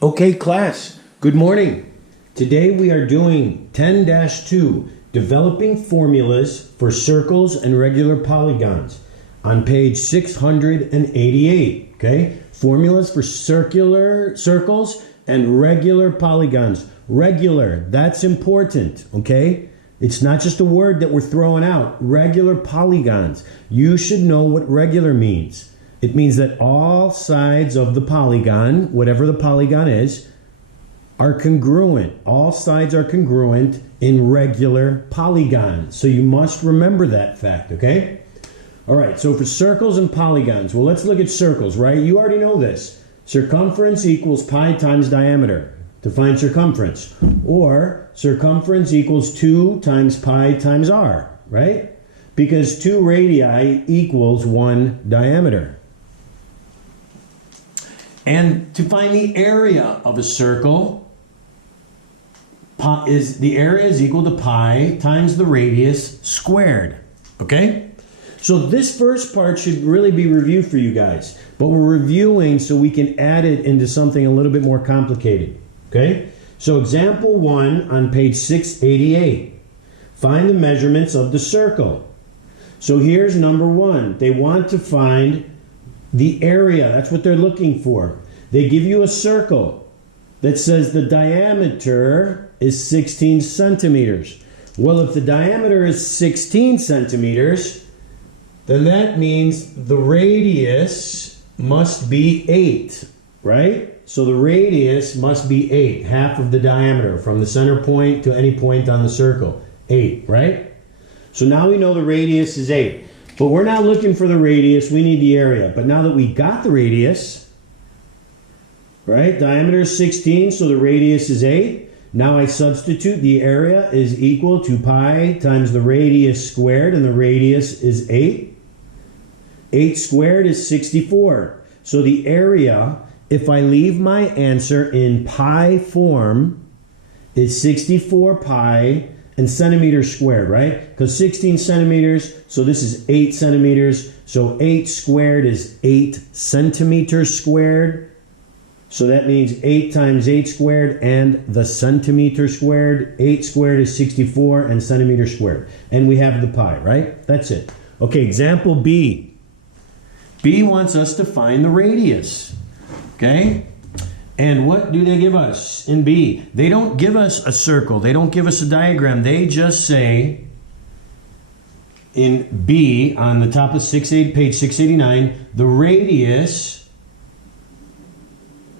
Okay, class, good morning. Today we are doing 10-2, Developing Formulas for Circles and Regular Polygons, on page 688, okay? Formulas for circular circles and regular polygons. Regular, that's important, okay? It's not just a word that we're throwing out. Regular polygons. You should know what regular means. It means that all sides of the polygon, whatever the polygon is, are congruent. All sides are congruent in regular polygons. So you must remember that fact, okay? All right, so for circles and polygons, well, let's look at circles, right? You already know this. Circumference equals pi times diameter to find circumference. Or circumference equals 2 times pi times r, right? Because 2 radii equals 1 diameter. And to find the area of a circle, the area is equal to pi times the radius squared. Okay? So this first part should really be reviewed for you guys. But we're reviewing so we can add it into something a little bit more complicated. Okay? So example 1 on page 688. Find the measurements of the circle. So here's number 1. They want to find the area. That's what they're looking for. They give you a circle that says the diameter is 16 centimeters. Well, if the diameter is 16 centimeters, then that means the radius must be 8, right? So the radius must be 8, half of the diameter from the center point to any point on the circle. 8, right? So now we know the radius is 8. But we're not looking for the radius, we need the area. But now that we got the radius, right, diameter is 16, so the radius is 8. Now I substitute, the area is equal to pi times the radius squared, and the radius is 8. 8 squared is 64. So the area, if I leave my answer in pi form, is 64 pi and centimeters squared, right? Because 16 centimeters, so this is 8 centimeters. So 8 squared is 8 centimeters squared. So that means 8 times 8 squared and the centimeter squared. 8 squared is 64 and centimeters squared. And we have the pi, right? That's it. Okay, example B. B wants us to find the radius, okay? And what do they give us in B? They don't give us a circle. They don't give us a diagram. They just say in B on the top of page 689, the radius,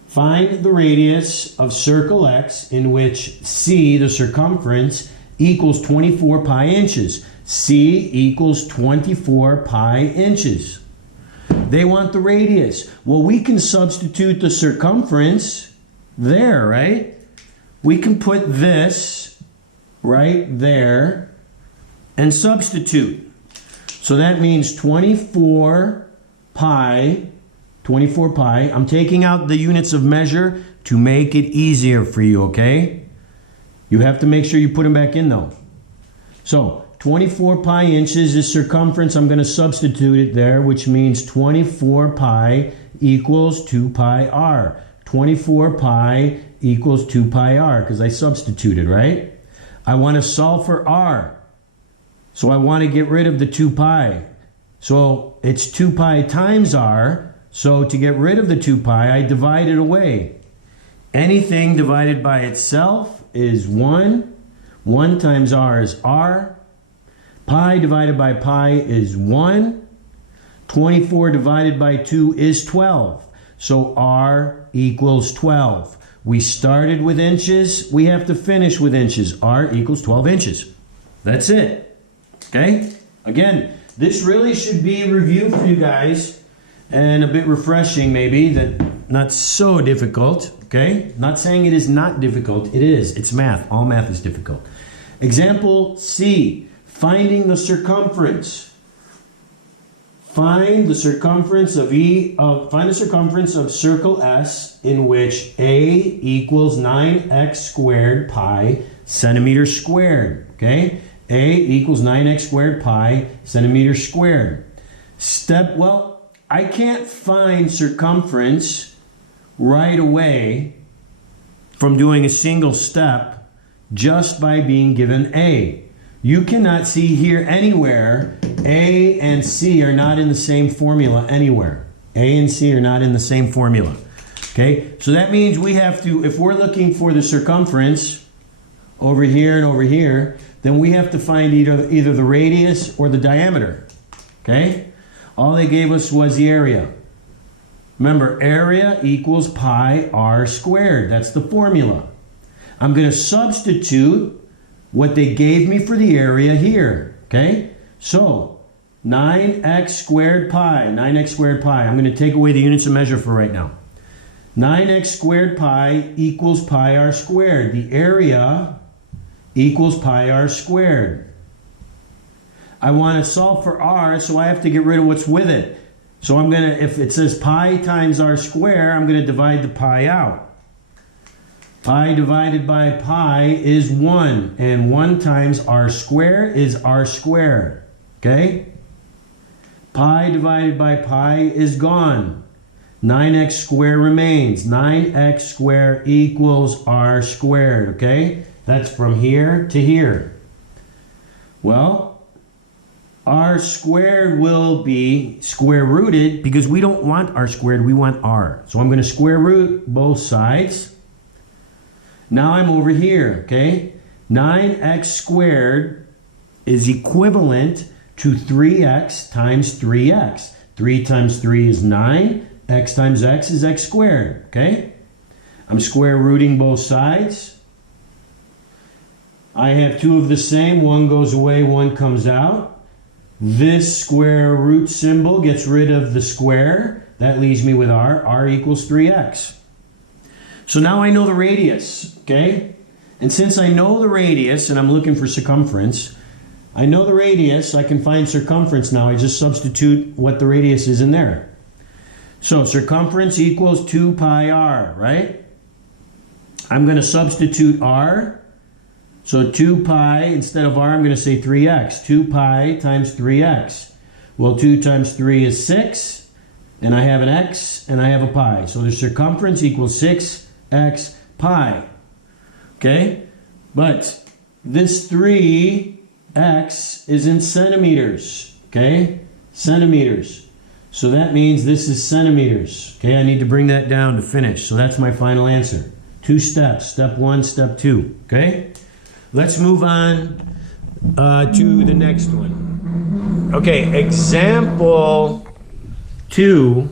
find the radius of circle X in which C, the circumference, equals 24 pi inches. C equals 24 pi inches. They want the radius. Well, we can substitute the circumference there, right? We can put this right there and substitute. So that means 24 pi. I'm taking out the units of measure to make it easier for you, okay? You have to make sure you put them back in though. So 24 pi inches is circumference. I'm going to substitute it there, which means 24 pi equals 2 pi r. 24 pi equals 2 pi r because I substituted, right? I want to solve for r. So I want to get rid of the 2 pi. So it's 2 pi times r. So to get rid of the 2 pi, I divide it away. Anything divided by itself is 1. 1 times r is r. Pi divided by pi is 1. 24 divided by 2 is 12. So r equals 12. We started with inches. We have to finish with inches. R equals 12 inches. That's it. Okay? Again, this really should be a review for you guys and a bit refreshing maybe, that not so difficult. Okay? Not saying it is not difficult. It is. It's math. All math is difficult. Example C. Finding the circumference. Find the circumference of circle S in which A equals 9x squared pi centimeters squared. Okay? A equals 9x squared pi centimeters squared. Well, I can't find circumference right away from doing a single step just by being given A. You cannot see here anywhere A and C are not in the same formula anywhere. A and C are not in the same formula. Okay, so that means we have to, if we're looking for the circumference over here and over here, then we have to find either the radius or the diameter. Okay, all they gave us was the area. Remember, area equals pi r squared. That's the formula. I'm going to substitute what they gave me for the area here. Okay, so 9x squared pi, 9x squared pi. I'm going to take away the units of measure for right now. 9x squared pi equals pi r squared. The area equals pi r squared. I want to solve for r, so I have to get rid of what's with it. So I'm going to, if it says pi times r squared, I'm going to divide the pi out. Pi divided by pi is 1, and 1 times r squared is r squared. Okay? Pi divided by pi is gone. 9x squared remains. 9x squared equals r squared. Okay? That's from here to here. Well, r squared will be square rooted because we don't want r squared, we want r. So I'm going to square root both sides. Now I'm over here, okay? 9x squared is equivalent to 3x times 3x. 3 times 3 is 9. X times x is x squared, okay? I'm square rooting both sides. I have two of the same. One goes away, one comes out. This square root symbol gets rid of the square. That leaves me with r. R equals 3x. So now I know the radius, okay? And since I know the radius, and I'm looking for circumference, I know the radius, I can find circumference now. I just substitute what the radius is in there. So circumference equals 2 pi r, right? I'm going to substitute r. So 2 pi, instead of r, I'm going to say 3x. 2 pi times 3x. Well, 2 times 3 is 6, and I have an x, and I have a pi. So the circumference equals 6x pi. Okay? But this 3x is in centimeters. Okay? Centimeters. So that means this is centimeters. Okay, I need to bring that down to finish. So that's my final answer. 2 steps. Step 1, step 2. Okay? Let's move on to the next one. Okay, example 2,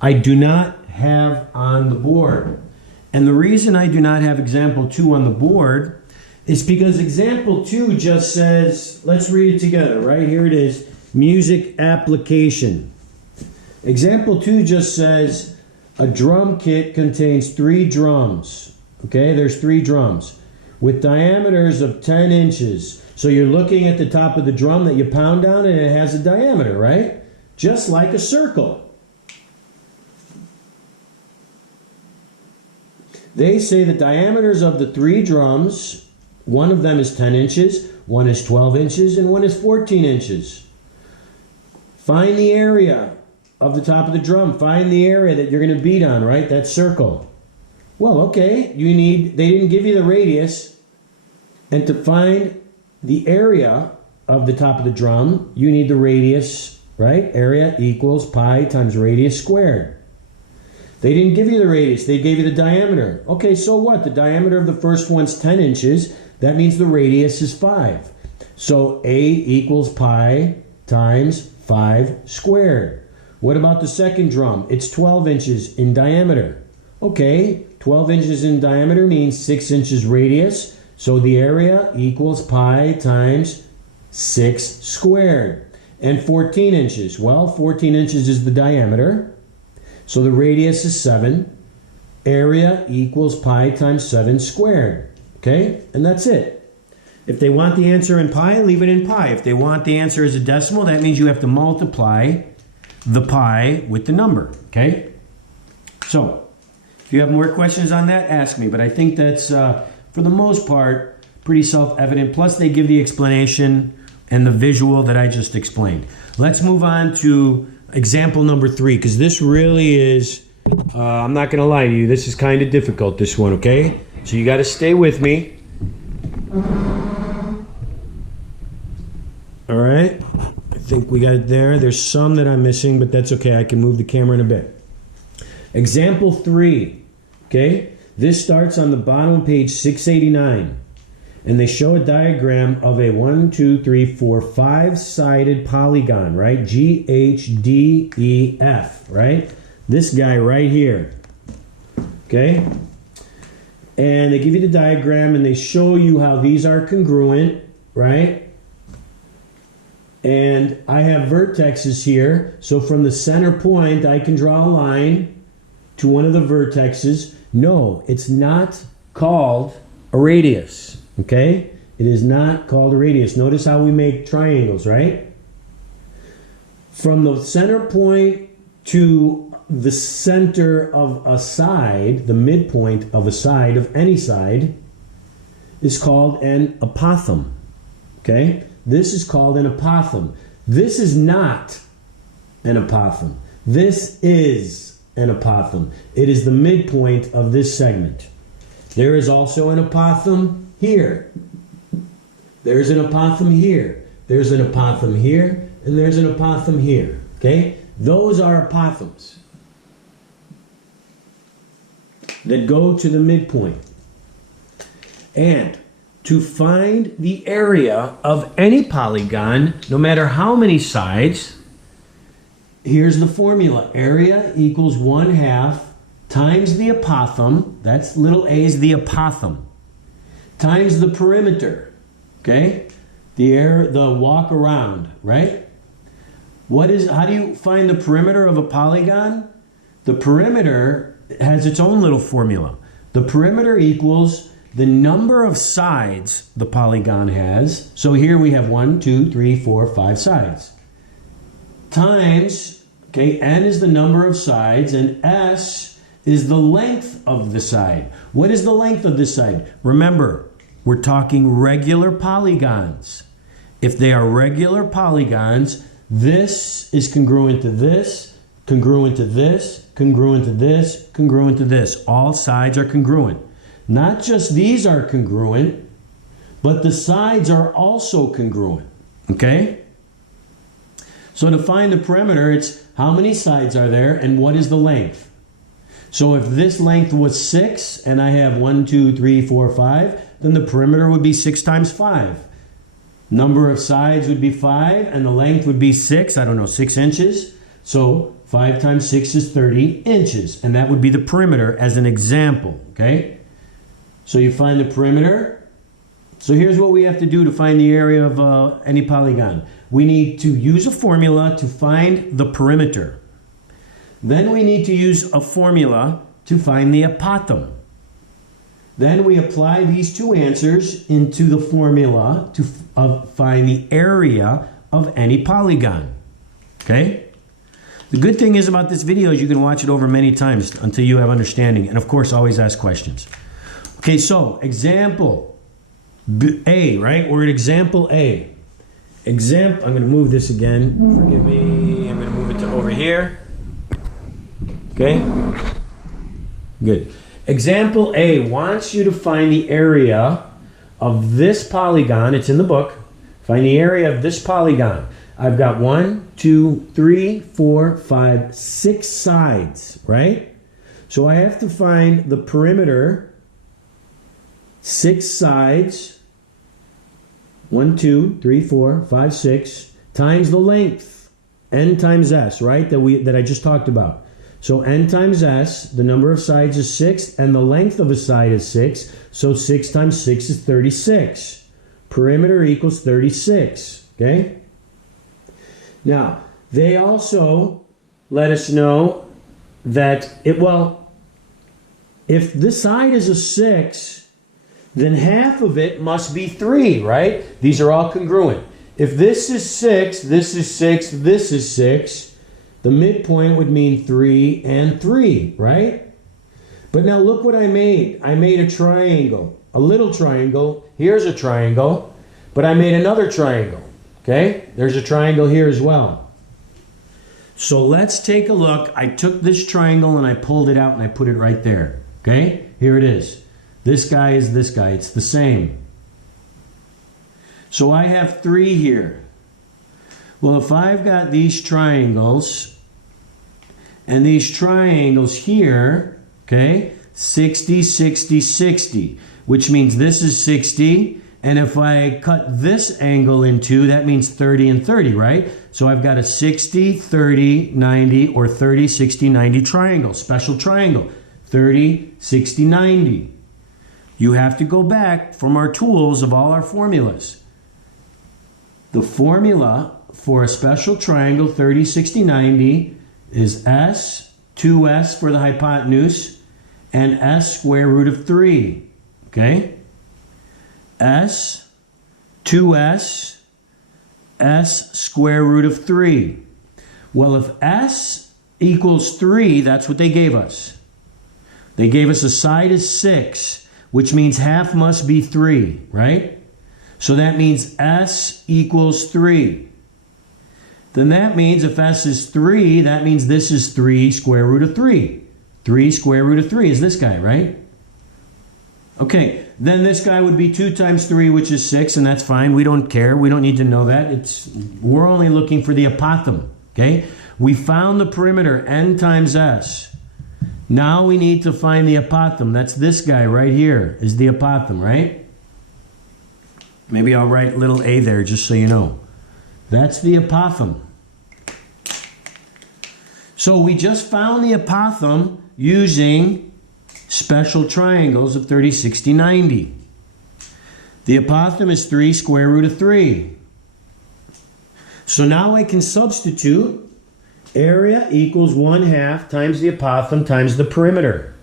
I do not have on the board. And the reason I do not have example 2 on the board is because example 2 just says, let's read it together, right? Here it is, music application. Example 2 just says, a drum kit contains 3 drums. Okay, there's 3 drums with diameters of 10 inches. So you're looking at the top of the drum that you pound down and it has a diameter, right? Just like a circle. They say the diameters of the 3 drums, one of them is 10 inches, one is 12 inches, and one is 14 inches. Find the area of the top of the drum. Find the area that you're going to beat on, right? That circle. Well, okay, they didn't give you the radius, and to find the area of the top of the drum, you need the radius, right? Area equals pi times radius squared. They didn't give you the radius, they gave you the diameter. Okay, so what? The diameter of the first one's 10 inches, that means the radius is 5. So A equals pi times 5 squared. What about the second drum? It's 12 inches in diameter. Okay, 12 inches in diameter means 6 inches radius. So the area equals pi times 6 squared. And 14 inches. Well, 14 inches is the diameter. So the radius is 7. Area equals pi times 7 squared. Okay, and that's it. If they want the answer in pi, leave it in pi. If they want the answer as a decimal, that means you have to multiply the pi with the number. Okay? So, if you have more questions on that, ask me. But I think that's, for the most part, pretty self-evident. Plus, they give the explanation and the visual that I just explained. Let's move on to example number 3, because this really is, I'm not going to lie to you, this is kind of difficult, this one, okay? So you got to stay with me. All right. I think we got it there. There's some that I'm missing, but that's okay. I can move the camera in a bit. Example 3. Okay. This starts on the bottom of page 689. And they show a diagram of a 1, 2, 3, 4, 5-sided polygon, right? GHDEF, right? This guy right here. Okay? And they give you the diagram and they show you how these are congruent, right? And I have vertexes here. So from the center point, I can draw a line to one of the vertexes. No, it's not called a radius. Okay? It is not called a radius. Notice how we make triangles, right? From the center point to the center of a side, the midpoint of a side, of any side, is called an apothem. Okay? This is called an apothem. This is not an apothem. This is an apothem. It is the midpoint of this segment. There is also an apothem here. There's an apothem here. There's an apothem here. And there's an apothem here. Okay? Those are apothems that go to the midpoint. And to find the area of any polygon, no matter how many sides, here's the formula. Area equals 1/2 times the apothem. That's little a is the apothem. Times the perimeter, okay? The walk around, right? How do you find the perimeter of a polygon? The perimeter has its own little formula. The perimeter equals the number of sides the polygon has. So here we have 1, 2, 3, 4, 5 sides. Times, okay, n is the number of sides, and s is the length of the side. What is the length of this side? Remember, we're talking regular polygons. If they are regular polygons, this is congruent to this, congruent to this, congruent to this, congruent to this. All sides are congruent. Not just these are congruent, but the sides are also congruent. Okay? So to find the perimeter, it's how many sides are there and what is the length? So if this length was 6 and I have 1, 2, 3, 4, 5, then the perimeter would be 6 times 5. Number of sides would be 5 and the length would be 6, I don't know, 6 inches. So 5 times 6 is 30 inches. And that would be the perimeter as an example, okay? So you find the perimeter. So here's what we have to do to find the area of any polygon. We need to use a formula to find the perimeter. Then we need to use a formula to find the apothem. Then we apply these two answers into the formula to find the area of any polygon. Okay? The good thing is about this video is you can watch it over many times until you have understanding. And of course, always ask questions. Okay, so example A, right? We're at example A. I'm going to move this again. Forgive me. I'm going to move it to over here. Okay? Good. Example A wants you to find the area of this polygon. It's in the book. Find the area of this polygon. I've got 1, 2, 3, 4, 5, 6 sides, right? So I have to find the perimeter, 6 sides, 1, 2, 3, 4, 5, 6, times the length, n times s, right? That I just talked about. So n times s, the number of sides is 6, and the length of a side is 6. So 6 times 6 is 36. Perimeter equals 36, okay? Now, they also let us know that, if this side is a 6, then half of it must be 3, right? These are all congruent. If this is 6, this is 6, this is 6, the midpoint would mean 3 and 3, right? But now look what I made. I made a triangle, a little triangle. Here's a triangle, but I made another triangle, okay? There's a triangle here as well. So let's take a look. I took this triangle and I pulled it out and I put it right there, okay? Here it is. This guy is this guy. It's the same. So I have 3 here. Well, if I've got these triangles and these triangles here, okay, 60, 60, 60, which means this is 60. And if I cut this angle in 2, that means 30 and 30, right? So I've got a 60, 30, 90, or 30, 60, 90 triangle, special triangle, 30, 60, 90. You have to go back from our tools of all our formulas. The formula for a special triangle 30, 60, 90 is S, 2S for the hypotenuse, and S square root of 3. Okay? S, 2S, S square root of 3. Well, if S equals 3, that's what they gave us. They gave us a side is 6, which means half must be 3, right? So that means S equals 3. Then that means if S is 3, that means this is 3 square root of 3. 3 square root of 3 is this guy, right? Okay, then this guy would be 2 times 3, which is 6, and that's fine. We don't care. We don't need to know that. We're only looking for the apothem, okay? We found the perimeter, n times s. Now we need to find the apothem. That's this guy right here is the apothem, right? Maybe I'll write little a there just so you know. That's the apothem. So we just found the apothem using special triangles of 30, 60, 90. The apothem is 3 square root of 3. So now I can substitute area equals 1/2 times the apothem times the perimeter.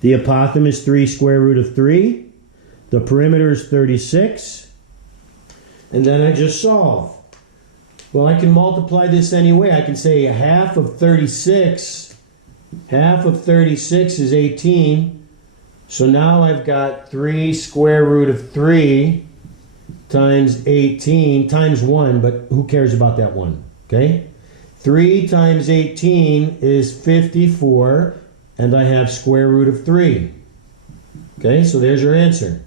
The apothem is 3 square root of 3. The perimeter is 36. And then I just solve. Well, I can multiply this any way. I can say half of 36. Half of 36 is 18. So now I've got 3 square root of 3 times 18 times 1, but who cares about that 1? Okay? 3 times 18 is 54, and I have square root of 3. Okay, so there's your answer.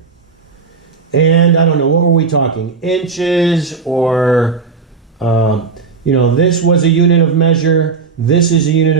And I don't know, what were we talking? Inches or, this was a unit of measure. This is a unit of